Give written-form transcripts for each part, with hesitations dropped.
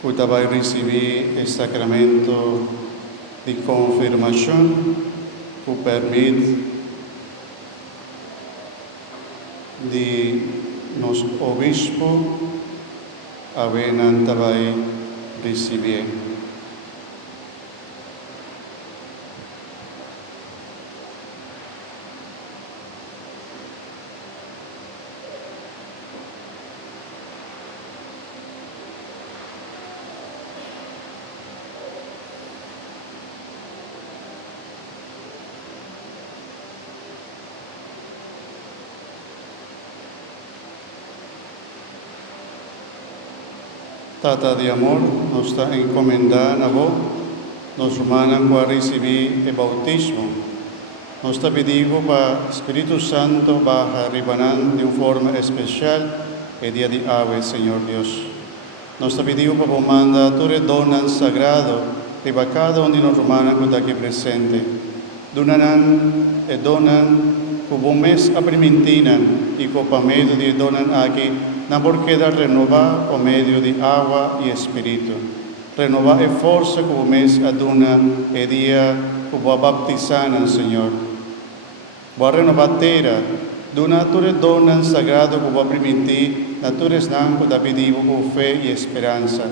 Cuta vai receber o sacramento de confirmação, que permite de nos obispo avenanta vai receber. Tata de amor, nos está encomendando a vos, nos humanan para recibir el bautismo. Nos está pedindo para o Espírito Santo baja ribanan de uma forma especial el dia de hoy, Senhor Deus. Nos está pedindo para vos mandar todo donan sagrado para cada um de nós humanos que está aqui presente. Donan e donan que vos mês a primentina e que para meio de donan aqui não por queda renovar o meio de água e espírito. Renovar a força que o mês aduna e dia que vos baptizam, Senhor. Vos renovar terra, dona tudo donan sagrado que vos permitir, naturas não que da pedimos com fé e esperança.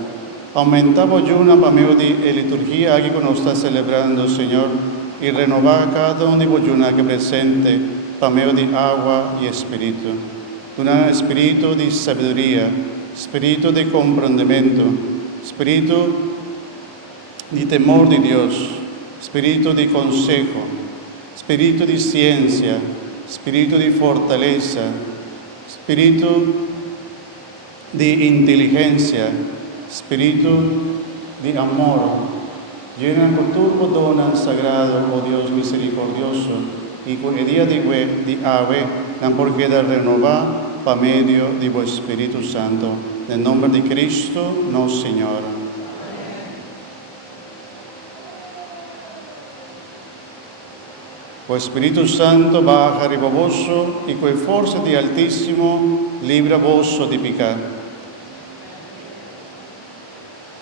Aumentamos juna para meio de liturgia aqui que nós está celebrando, Senhor, e renovar cada um de vos juna que presente para meio de água e espírito. Donar espírito de sabedoria, espírito de compreendimento, espírito de temor de Deus, espírito de consejo, espírito de ciência, espírito de fortaleza, espírito de inteligência, espírito de amor. Llena con tu donan sagrado, oh Dios misericordioso, y con el día de ave, no por queda renovar para medio de vuestro Espíritu Santo. En nombre de Cristo, nuestro Señor. O Espíritu Santo baja arriba vosso y con fuerza de Altísimo libra vosso de pecar.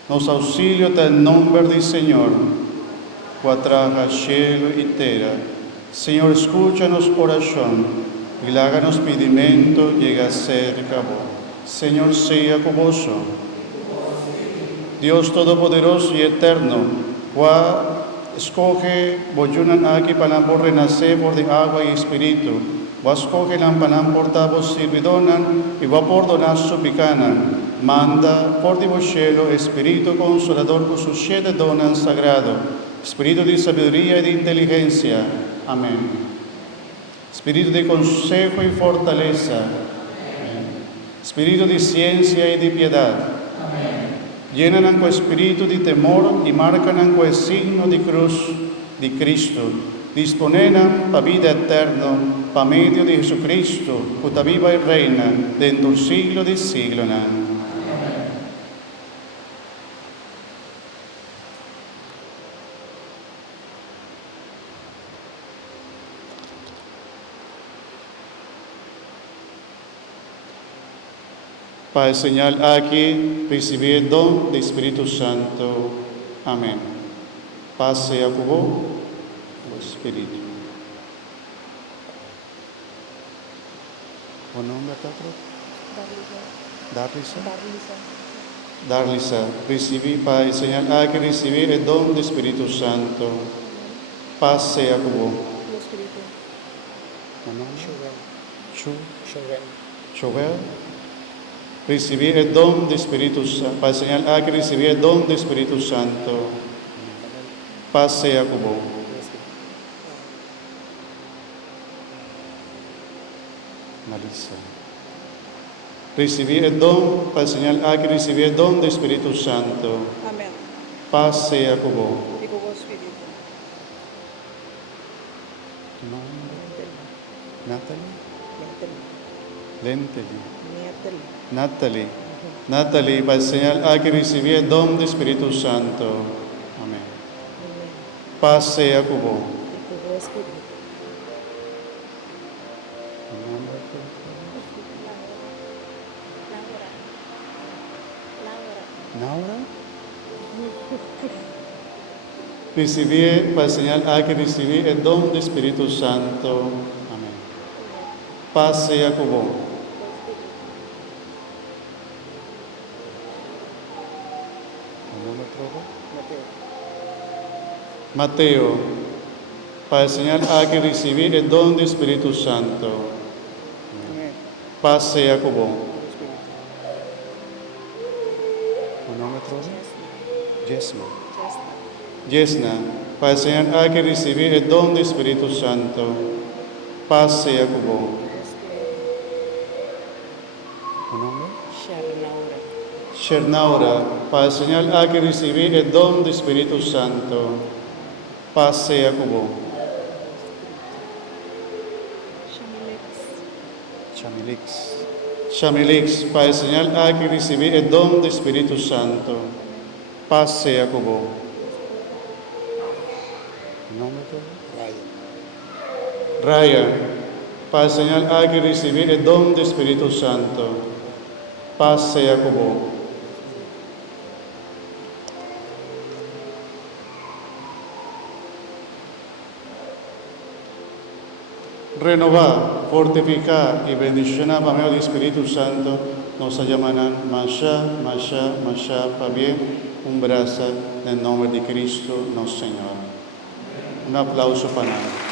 Nos auxilio del nombre del Señor, que atraja cielo y tierra. Señor, escúchanos oración y láganos pedimento llega cerca a vos. Señor, sea con vos. Dios Todopoderoso y Eterno, cual escoge bojunan aquí para por renacer por de agua y espíritu, vos escoge lampanam por tabos sirvidonan y va por donar suplicanan. Manda por de vos cielo, Espíritu Consolador, por su siete donan sagrado, Espíritu de sabiduría y de inteligencia. Amén. Espíritu de consejo y fortaleza. Amén. Espíritu de ciencia y de piedad. Amén. Llenan con espíritu de temor y marcan con el signo de cruz de Cristo. Disponen para vida eterna, para medio de Jesucristo, que viva y reina dentro del siglo de siglo. Para enseñar aquí, recibir el don del Espíritu Santo. Amén. Paz sea con vos, Espíritu. ¿O nombre, Tatro? Darlisa. Recibir, para enseñar aquí, recibir el don del Espíritu Santo. Paz sea con vos. Joel. Recibir el don del Espíritu Santo, para enseñar a que recibir el don del Espíritu Santo. Paz sea con vos. Marisa. Recibir el don, para enseñar a que recibir el don del Espíritu Santo. Amén. Paz sea con vos. Y con vos, Espíritu. ¿Tu nombre? Natalie. Natalie, para enseñar a que recibir el don del Espíritu Santo. Amén. Paz sea con vos. Naura? Recibí, para señal A que recibí el don del Espíritu Santo. Amén. Paz sea con vos. ¿Tu nombre propio? Mateo, para señal A que recibí el don del Espíritu Santo. Paz sea con vos. ¿Tu nombre propio? Jesma. Yesna, para señal A que recibí el don del Espíritu Santo. Paz sea con vos. ¿Tu nombre? Shernaura, para señal A que recibí el don del Espíritu Santo. Paz sea con vos. Chamilix. Shamilix, para señal A que recibí el don del Espíritu Santo. Paz sea con vos. ¿Tu nombre propio? Raya, para señal A que recibí el don del Espíritu Santo. Paz sea con vos. Renovar, fortificar y bendicionar por medio del Espíritu Santo nos llamarán Masha, para bien, un brazo en el nombre de Cristo, nuestro Señor. Un aplauso para nada.